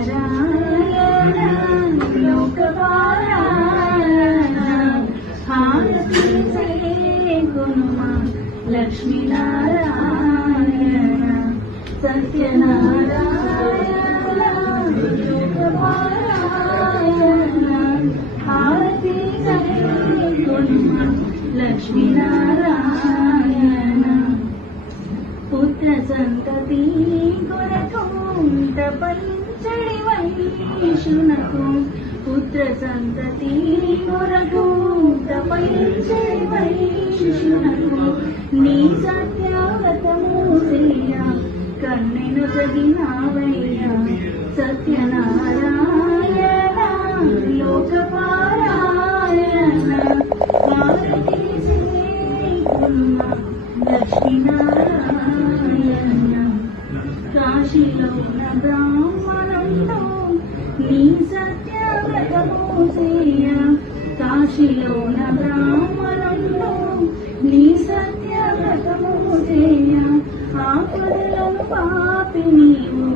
సత్యనారాయణ లోకపారాయణ హారతి గుణమా లక్ష్మీనారాయణ సత్యనారాయణ లోకపారాయణ హారతి గుణమా లక్ష్మీనారాయణ పుత్ర సంతతి కొరకు తపంచడి వైష్ణునకు పుత్ర సంతతి కొరకు తపంచడి వైష్ణునకు నీ సత్యావతము శ్రీయ కన్నెను సగినావయ్య సత్యనారాయణ లోకపారాయణ భారతీ లక్ష్మీనారాయణ కాశీలో బ్రాహ్మణంలో నీ సత్యవ్రతము చేయ కాశీలో బ్రాహ్మణంలో నీ సత్యవ్రతము చేయ ఆపదలను పాపి నీవు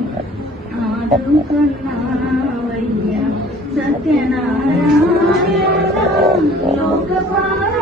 ఆదుకున్నావయ్య సత్యనారాయణ లోకపాల